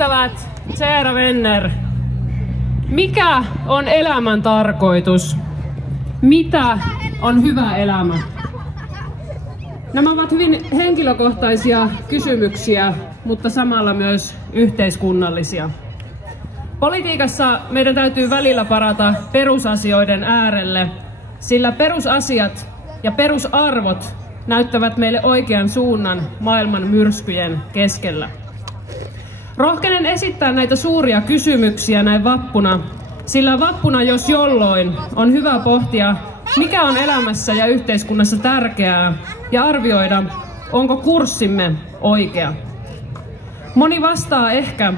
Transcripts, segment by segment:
ystävät, kära vänner. Mikä on elämän tarkoitus? Mitä on hyvä elämä? Nämä ovat hyvin henkilökohtaisia kysymyksiä, mutta samalla myös yhteiskunnallisia. Politiikassa meidän täytyy välillä parata perusasioiden äärelle, sillä perusasiat ja perusarvot näyttävät meille oikean suunnan maailman myrskyjen keskellä. Rohkenen esittää näitä suuria kysymyksiä näin vappuna, sillä vappuna jos jolloin on hyvä pohtia, mikä on elämässä ja yhteiskunnassa tärkeää ja arvioida, onko kurssimme oikea. Moni vastaa ehkä,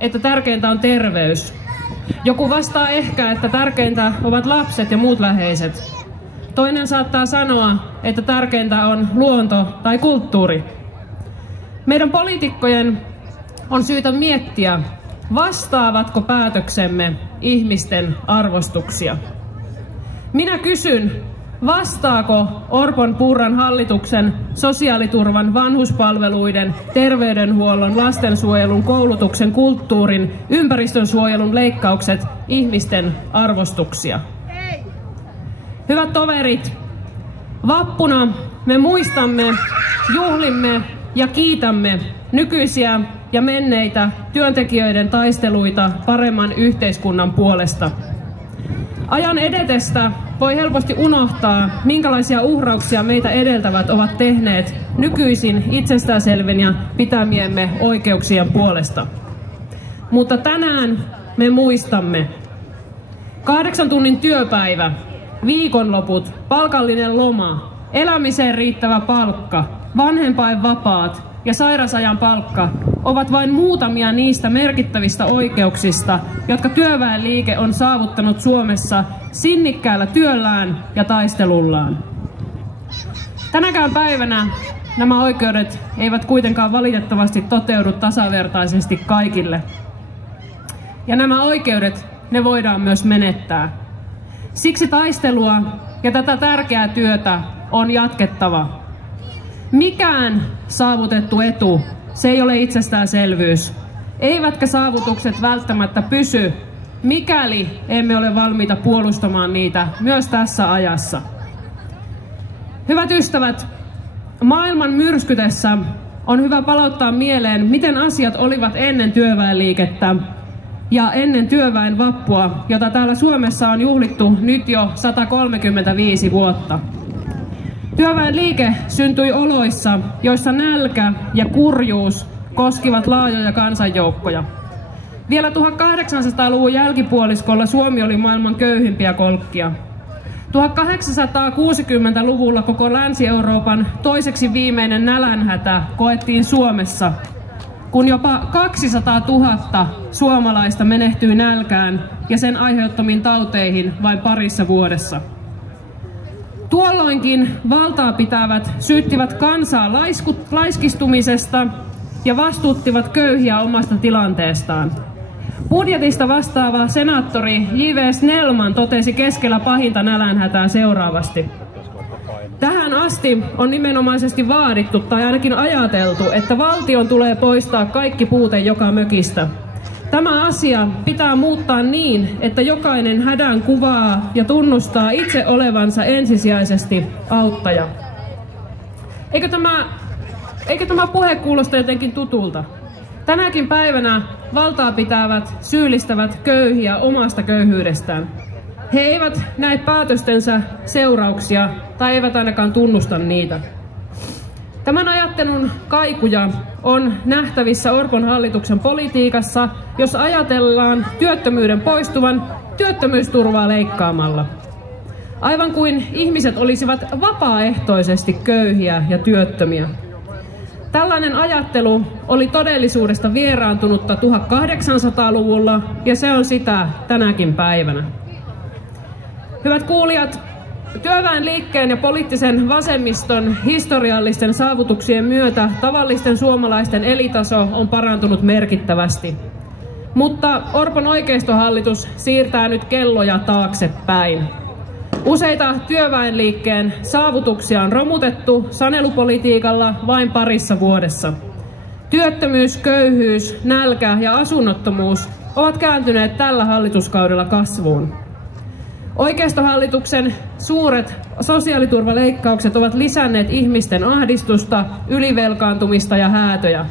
että tärkeintä on terveys. Joku vastaa ehkä, että tärkeintä ovat lapset ja muut läheiset. Toinen saattaa sanoa, että tärkeintä on luonto tai kulttuuri. Meidän poliitikkojen on syytä miettiä, vastaavatko päätöksemme ihmisten arvostuksia. Minä kysyn, vastaako Orpon-Purran hallituksen sosiaaliturvan, vanhuspalveluiden, terveydenhuollon, lastensuojelun, koulutuksen, kulttuurin, ympäristönsuojelun leikkaukset ihmisten arvostuksia? Hyvät toverit, vappuna me muistamme, juhlimme ja kiitämme nykyisiä ja menneitä työntekijöiden taisteluita paremman yhteiskunnan puolesta. Ajan edetestä voi helposti unohtaa, minkälaisia uhrauksia meitä edeltävät ovat tehneet nykyisin itsestäänselvinä pitämiemme oikeuksien puolesta. Mutta tänään me muistamme 8 tunnin työpäivä, viikonloput, palkallinen loma, elämiseen riittävä palkka, vanhempainvapaat ja sairasajan palkka ovat vain muutamia niistä merkittävistä oikeuksista, jotka työväenliike on saavuttanut Suomessa sinnikkäällä työllään ja taistelullaan. Tänäkään päivänä nämä oikeudet eivät kuitenkaan valitettavasti toteudu tasavertaisesti kaikille. Ja nämä oikeudet, ne voidaan myös menettää. Siksi taistelua ja tätä tärkeää työtä on jatkettava. Mikään saavutettu etu, se ei ole itsestäänselvyys. Eivätkä saavutukset välttämättä pysy, mikäli emme ole valmiita puolustamaan niitä myös tässä ajassa. Hyvät ystävät, maailman myrskytessä on hyvä palauttaa mieleen, miten asiat olivat ennen työväenliikettä ja ennen työväenvappua, jota täällä Suomessa on juhlittu nyt jo 135 vuotta. Työväenliike syntyi oloissa, joissa nälkä ja kurjuus koskivat laajoja kansanjoukkoja. Vielä 1800-luvun jälkipuoliskolla Suomi oli maailman köyhimpiä kolkkia. 1860-luvulla koko Länsi-Euroopan toiseksi viimeinen nälänhätä koettiin Suomessa, kun jopa 200 000 suomalaista menehtyi nälkään ja sen aiheuttamiin tauteihin vain parissa vuodessa. Tuolloinkin valtaa pitävät syyttivät kansaa laiskistumisesta ja vastuuttivat köyhiä omasta tilanteestaan. Budjetista vastaava senaattori J.V. Snellman totesi keskellä pahinta nälänhätää seuraavasti. Tähän asti on nimenomaisesti vaadittu tai ainakin ajateltu, että valtion tulee poistaa kaikki puute joka mökistä. Tämä asia pitää muuttaa niin, että jokainen hädän kuvaa ja tunnustaa itse olevansa ensisijaisesti auttaja. Eikö tämä puhe kuulosta jotenkin tutulta? Tänäkin päivänä valtaa pitävät syyllistävät köyhiä omasta köyhyydestään. He eivät näe päätöstensä seurauksia tai eivät ainakaan tunnusta niitä. Tämän ajattelun kaikuja on nähtävissä Orpon hallituksen politiikassa, jos ajatellaan työttömyyden poistuvan työttömyysturvaa leikkaamalla. Aivan kuin ihmiset olisivat vapaaehtoisesti köyhiä ja työttömiä. Tällainen ajattelu oli todellisuudesta vieraantunutta 1800-luvulla ja se on sitä tänäkin päivänä. Hyvät kuulijat, työväenliikkeen ja poliittisen vasemmiston historiallisten saavutuksien myötä tavallisten suomalaisten elintaso on parantunut merkittävästi. Mutta Orpon oikeistohallitus siirtää nyt kelloja taaksepäin. Useita työväenliikkeen saavutuksia on romutettu sanelupolitiikalla vain parissa vuodessa. Työttömyys, köyhyys, nälkä ja asunnottomuus ovat kääntyneet tällä hallituskaudella kasvuun. Oikeistohallituksen suuret sosiaaliturvaleikkaukset ovat lisänneet ihmisten ahdistusta, ylivelkaantumista ja häätöjä.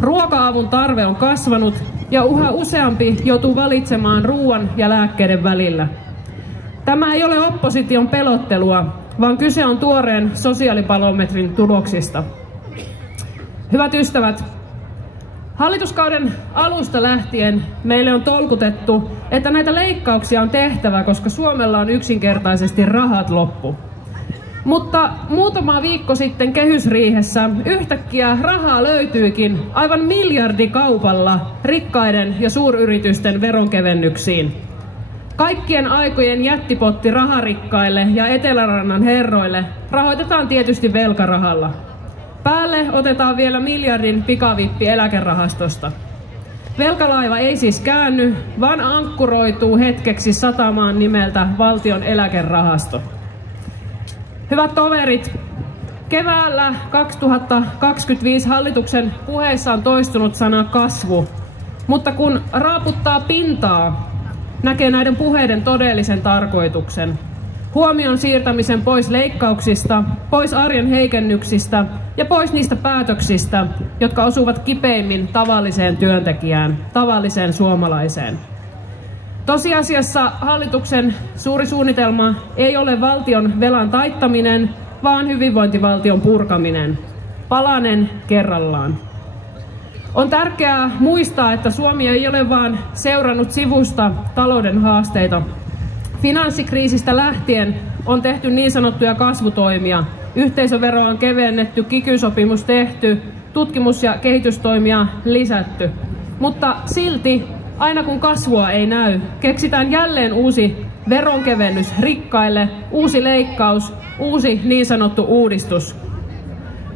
Ruoka-avun tarve on kasvanut ja yhä useampi joutuu valitsemaan ruoan ja lääkkeiden välillä. Tämä ei ole opposition pelottelua, vaan kyse on tuoreen sosiaalipalometrin tuloksista. Hyvät ystävät, hallituskauden alusta lähtien meille on tolkutettu, että näitä leikkauksia on tehtävä, koska Suomella on yksinkertaisesti rahat loppu. Mutta muutama viikko sitten kehysriihessä yhtäkkiä rahaa löytyykin aivan miljardikaupalla rikkaiden ja suuryritysten veronkevennyksiin. Kaikkien aikojen jättipotti raharikkaille ja Etelärannan herroille rahoitetaan tietysti velkarahalla. Päälle otetaan vielä miljardin pikavippi eläkerahastosta. Velkalaiva ei siis käänny, vaan ankkuroituu hetkeksi satamaan nimeltä Valtion eläkerahasto. Hyvät toverit, keväällä 2025 hallituksen puheissa on toistunut sana kasvu, mutta kun raaputtaa pintaa, näkee näiden puheiden todellisen tarkoituksen. Huomion siirtämisen pois leikkauksista, pois arjen heikennyksistä ja pois niistä päätöksistä, jotka osuvat kipeimmin tavalliseen työntekijään, tavalliseen suomalaiseen. Tosiasiassa hallituksen suuri suunnitelma ei ole valtion velan taittaminen, vaan hyvinvointivaltion purkaminen. Palanen kerrallaan. On tärkeää muistaa, että Suomi ei ole vain seurannut sivusta talouden haasteita. Finanssikriisistä lähtien on tehty niin sanottuja kasvutoimia. Yhteisöveroa on kevennetty, kiky-sopimus tehty, tutkimus- ja kehitystoimia lisätty. Mutta silti, aina kun kasvua ei näy, keksitään jälleen uusi veronkevennys rikkaille, uusi leikkaus, uusi niin sanottu uudistus.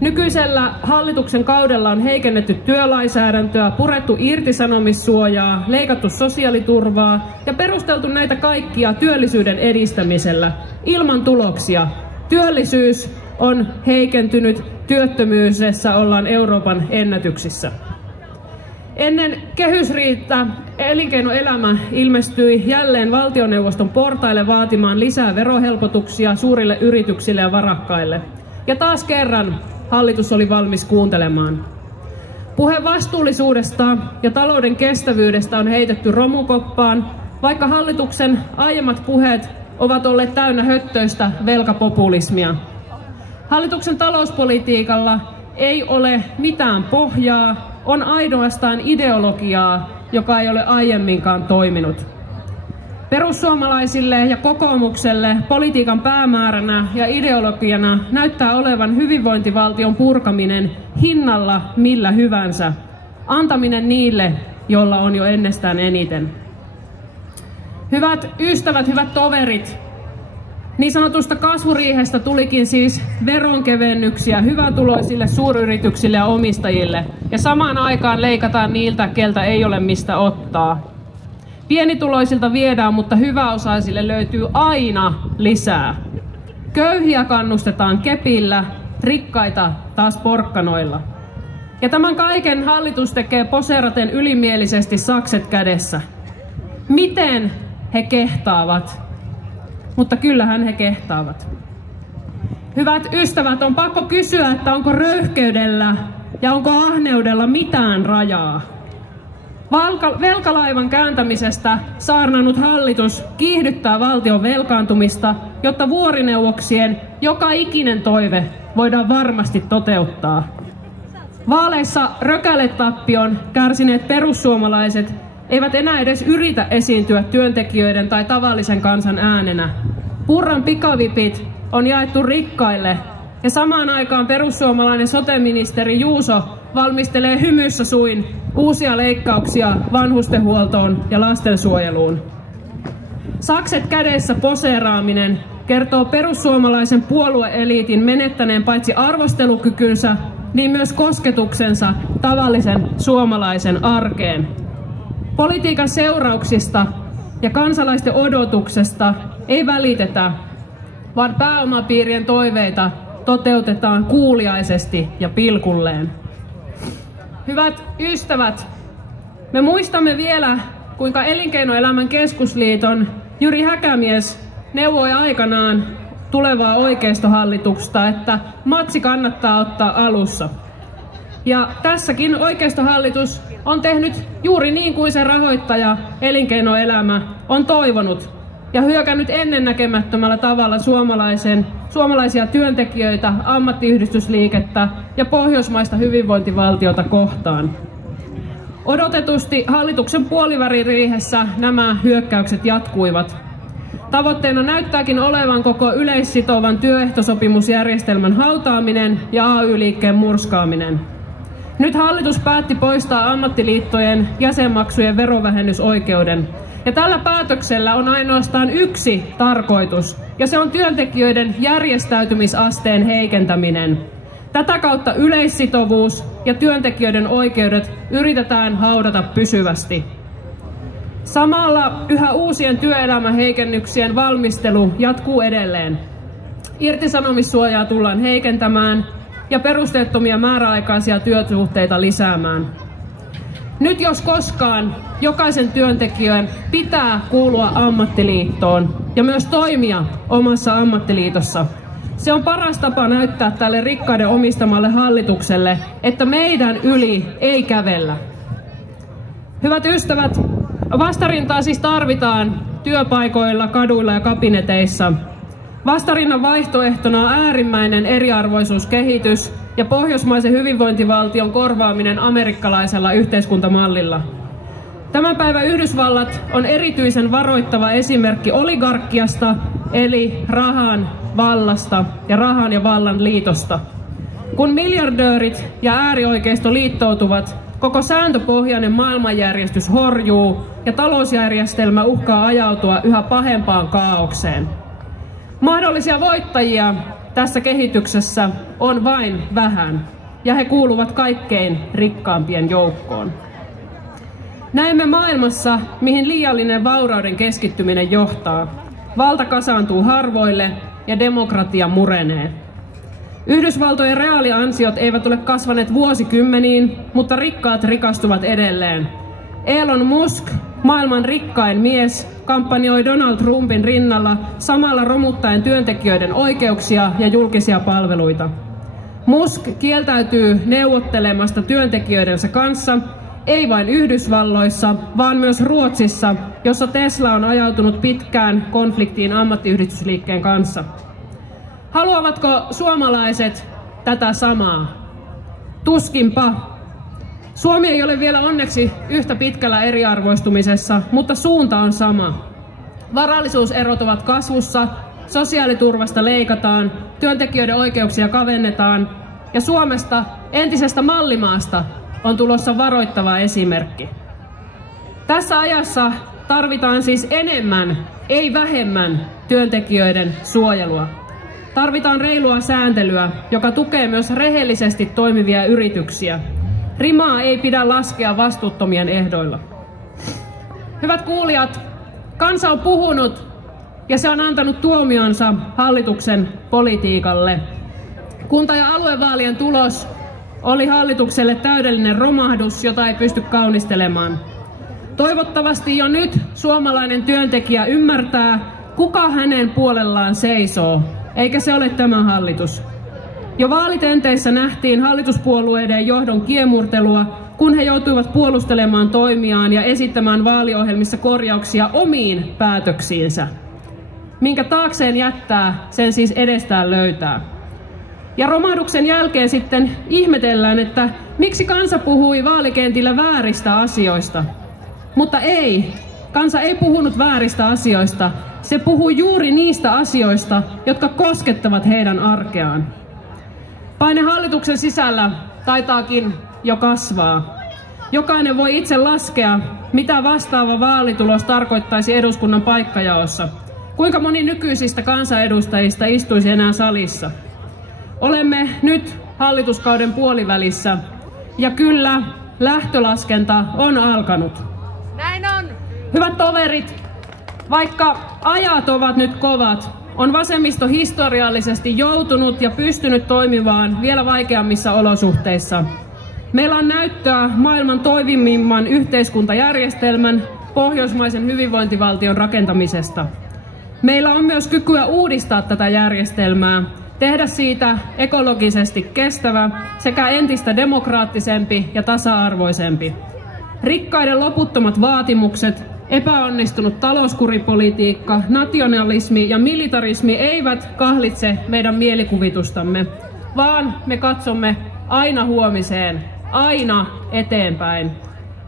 Nykyisellä hallituksen kaudella on heikennetty työlainsäädäntöä, purettu irtisanomissuojaa, leikattu sosiaaliturvaa ja perusteltu näitä kaikkia työllisyyden edistämisellä ilman tuloksia. Työllisyys on heikentynyt, työttömyydessä ollaan Euroopan ennätyksissä. Ennen kehysriihtä elinkeinoelämä ilmestyi jälleen valtioneuvoston portaille vaatimaan lisää verohelpotuksia suurille yrityksille ja varakkaille. Ja taas kerran hallitus oli valmis kuuntelemaan. Puhe vastuullisuudesta ja talouden kestävyydestä on heitetty romukoppaan, vaikka hallituksen aiemmat puheet ovat olleet täynnä höttöistä velkapopulismia. Hallituksen talouspolitiikalla ei ole mitään pohjaa, on ainoastaan ideologiaa, joka ei ole aiemminkaan toiminut. Perussuomalaisille ja kokoomukselle politiikan päämääränä ja ideologiana näyttää olevan hyvinvointivaltion purkaminen hinnalla millä hyvänsä, antaminen niille, joilla on jo ennestään eniten. Hyvät ystävät, hyvät toverit, niin sanotusta kasvuriihestä tulikin siis veronkevennyksiä hyvätuloisille, suuryrityksille ja omistajille, ja samaan aikaan leikataan niiltä, keltä ei ole mistä ottaa. Pienituloisilta viedään, mutta hyväosaisille löytyy aina lisää. Köyhiä kannustetaan kepillä, rikkaita taas porkkanoilla. Ja tämän kaiken hallitus tekee poseeraten ylimielisesti sakset kädessä. Miten he kehtaavat? Mutta kyllähän he kehtaavat. Hyvät ystävät, on pakko kysyä, että onko röyhkeydellä ja onko ahneudella mitään rajaa? Velkalaivan kääntämisestä saarnannut hallitus kiihdyttää valtion velkaantumista, jotta vuorineuvoksien joka ikinen toive voidaan varmasti toteuttaa. Vaaleissa rökäletappion kärsineet perussuomalaiset eivät enää edes yritä esiintyä työntekijöiden tai tavallisen kansan äänenä. Purran pikavipit on jaettu rikkaille ja samaan aikaan perussuomalainen sote-ministeri Juuso valmistelee hymyssä suin uusia leikkauksia vanhustenhuoltoon ja lastensuojeluun. Sakset kädessä poseeraaminen kertoo perussuomalaisen puolueeliitin menettäneen paitsi arvostelukykynsä, niin myös kosketuksensa tavallisen suomalaisen arkeen. Politiikan seurauksista ja kansalaisten odotuksesta ei välitetä, vaan pääomapiirien toiveita toteutetaan kuuliaisesti ja pilkulleen. Hyvät ystävät, me muistamme vielä, kuinka Elinkeinoelämän keskusliiton Jyri Häkämies neuvoi aikanaan tulevaa oikeistohallitusta, että matsi kannattaa ottaa alussa. Ja tässäkin oikeistohallitus on tehnyt juuri niin kuin se rahoittaja elinkeinoelämä on toivonut ja hyökännyt ennennäkemättömällä tavalla suomalaisia työntekijöitä, ammattiyhdistysliikettä ja pohjoismaista hyvinvointivaltiota kohtaan. Odotetusti hallituksen puoliväliriihessä nämä hyökkäykset jatkuivat. Tavoitteena näyttääkin olevan koko yleissitovan työehtosopimusjärjestelmän hautaaminen ja AY-liikkeen murskaaminen. Nyt hallitus päätti poistaa ammattiliittojen jäsenmaksujen verovähennysoikeuden. Ja tällä päätöksellä on ainoastaan yksi tarkoitus, ja se on työntekijöiden järjestäytymisasteen heikentäminen. Tätä kautta yleissitovuus ja työntekijöiden oikeudet yritetään haudata pysyvästi. Samalla yhä uusien työelämäheikennyksien valmistelu jatkuu edelleen. Irtisanomissuojaa tullaan heikentämään ja perusteettomia määräaikaisia työsuhteita lisäämään. Nyt jos koskaan jokaisen työntekijän pitää kuulua ammattiliittoon ja myös toimia omassa ammattiliitossa. Se on paras tapa näyttää tälle rikkaiden omistamalle hallitukselle, että meidän yli ei kävellä. Hyvät ystävät, vastarintaa siis tarvitaan työpaikoilla, kaduilla ja kabineteissa. Vastarinnan vaihtoehtona on äärimmäinen eriarvoisuuskehitys ja pohjoismaisen hyvinvointivaltion korvaaminen amerikkalaisella yhteiskuntamallilla. Tämän päivän Yhdysvallat on erityisen varoittava esimerkki oligarkkiasta, eli rahan vallasta ja rahan ja vallan liitosta. Kun miljardöörit ja äärioikeisto liittoutuvat, koko sääntöpohjainen maailmanjärjestys horjuu ja talousjärjestelmä uhkaa ajautua yhä pahempaan kaaukseen. Mahdollisia voittajia tässä kehityksessä on vain vähän, ja he kuuluvat kaikkein rikkaampien joukkoon. Näemme maailmassa, mihin liiallinen vaurauden keskittyminen johtaa. Valta kasaantuu harvoille ja demokratia murenee. Yhdysvaltojen reaaliansiot eivät ole kasvaneet vuosikymmeniin, mutta rikkaat rikastuvat edelleen. Elon Musk, maailman rikkain mies, kampanjoi Donald Trumpin rinnalla samalla romuttaen työntekijöiden oikeuksia ja julkisia palveluita. Musk kieltäytyy neuvottelemasta työntekijöidensä kanssa, ei vain Yhdysvalloissa, vaan myös Ruotsissa, jossa Tesla on ajautunut pitkään konfliktiin ammattiyhdistysliikkeen kanssa. Haluavatko suomalaiset tätä samaa? Tuskinpa. Suomi ei ole vielä onneksi yhtä pitkällä eriarvoistumisessa, mutta suunta on sama. Varallisuuserot ovat kasvussa, sosiaaliturvasta leikataan, työntekijöiden oikeuksia kavennetaan ja Suomesta, entisestä mallimaasta, on tulossa varoittava esimerkki. Tässä ajassa tarvitaan siis enemmän, ei vähemmän, työntekijöiden suojelua. Tarvitaan reilua sääntelyä, joka tukee myös rehellisesti toimivia yrityksiä. Rimaa ei pidä laskea vastuuttomien ehdoilla. Hyvät kuulijat, kansa on puhunut ja se on antanut tuomionsa hallituksen politiikalle. Kunta- ja aluevaalien tulos oli hallitukselle täydellinen romahdus, jota ei pysty kaunistelemaan. Toivottavasti jo nyt suomalainen työntekijä ymmärtää, kuka hänen puolellaan seisoo, eikä se ole tämä hallitus. Jo vaalitenteissä nähtiin hallituspuolueiden johdon kiemurtelua, kun he joutuivat puolustelemaan toimiaan ja esittämään vaaliohjelmissa korjauksia omiin päätöksiinsä. Minkä taakseen jättää, sen siis edestään löytää. Ja romahduksen jälkeen sitten ihmetellään, että miksi kansa puhui vaalikentillä vääristä asioista. Mutta ei, kansa ei puhunut vääristä asioista. Se puhui juuri niistä asioista, jotka koskettavat heidän arkeaan. Paine hallituksen sisällä taitaakin jo kasvaa. Jokainen voi itse laskea, mitä vastaava vaalitulos tarkoittaisi eduskunnan paikkajaossa. Kuinka moni nykyisistä kansanedustajista istuisi enää salissa? Olemme nyt hallituskauden puolivälissä ja kyllä lähtölaskenta on alkanut. Näin on! Hyvät toverit, vaikka ajat ovat nyt kovat, on vasemmisto historiallisesti joutunut ja pystynyt toimimaan vielä vaikeammissa olosuhteissa. Meillä on näyttöä maailman toimivimman yhteiskuntajärjestelmän, pohjoismaisen hyvinvointivaltion rakentamisesta. Meillä on myös kykyä uudistaa tätä järjestelmää, tehdä siitä ekologisesti kestävä sekä entistä demokraattisempi ja tasa-arvoisempi. Rikkaiden loputtomat vaatimukset, epäonnistunut talouskuripolitiikka, nationalismi ja militarismi eivät kahlitse meidän mielikuvitustamme, vaan me katsomme aina huomiseen, aina eteenpäin.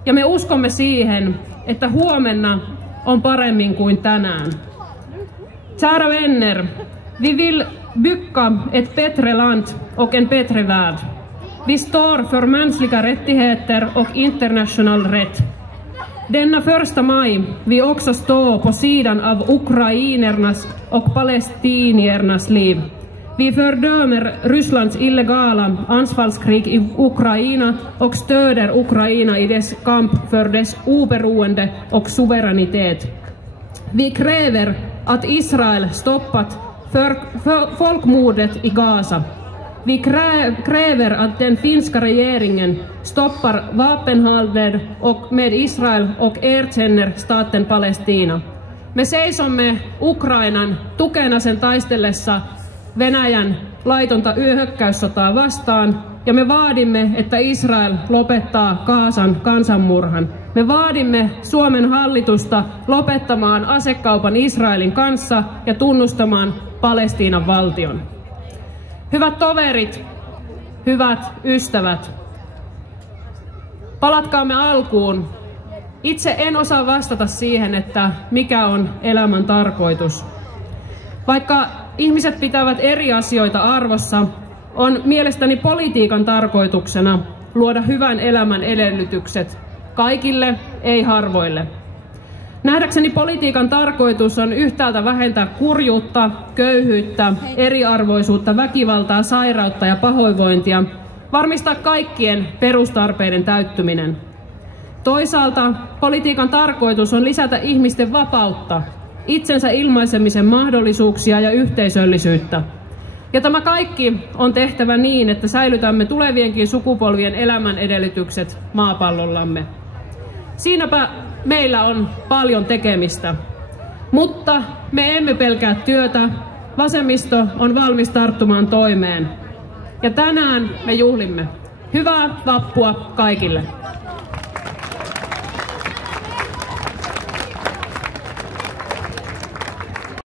Ja me uskomme siihen, että huomenna on paremmin kuin tänään. Kära vänner, vi vill bygga ett bättre land och en bättre värld. Vi står för mänskliga rättigheter och international rätt. Denna 1 maj vi också stå på sidan av ukrainernas och palestiniernas liv. Vi fördömer Rysslands illegala anfallskrig i Ukraina och stöder Ukraina i dess kamp för dess oberoende och suveränitet. Vi kräver att Israel stoppat folkmordet i Gaza. Vi kräver att den finska regeringen stoppar vapenhandel med Israel och erkänner staten Palestina. Me seisomme Ukrainan tukena sen taistellessa Venäjän laitonta hyökkäyssotaa vastaan, ja me vaadimme, että Israel lopettaa Gazan kansanmurhan. Me vaadimme Suomen hallitusta lopettamaan asekaupan Israelin kanssa ja tunnustamaan Palestiinan valtion. Hyvät toverit, hyvät ystävät, palatkaamme alkuun. Itse en osaa vastata siihen, että mikä on elämän tarkoitus. Vaikka ihmiset pitävät eri asioita arvossa, on mielestäni politiikan tarkoituksena luoda hyvän elämän edellytykset kaikille, ei harvoille. Nähdäkseni politiikan tarkoitus on yhtäältä vähentää kurjuutta, köyhyyttä, eriarvoisuutta, väkivaltaa, sairautta ja pahoinvointia, varmistaa kaikkien perustarpeiden täyttyminen. Toisaalta politiikan tarkoitus on lisätä ihmisten vapautta, itsensä ilmaisemisen mahdollisuuksia ja yhteisöllisyyttä. Ja tämä kaikki on tehtävä niin, että säilytämme tulevienkin sukupolvien elämän edellytykset maapallollamme. Siinäpä meillä on paljon tekemistä, mutta me emme pelkää työtä, vasemmisto on valmis tarttumaan toimeen. Ja tänään me juhlimme. Hyvää vappua kaikille!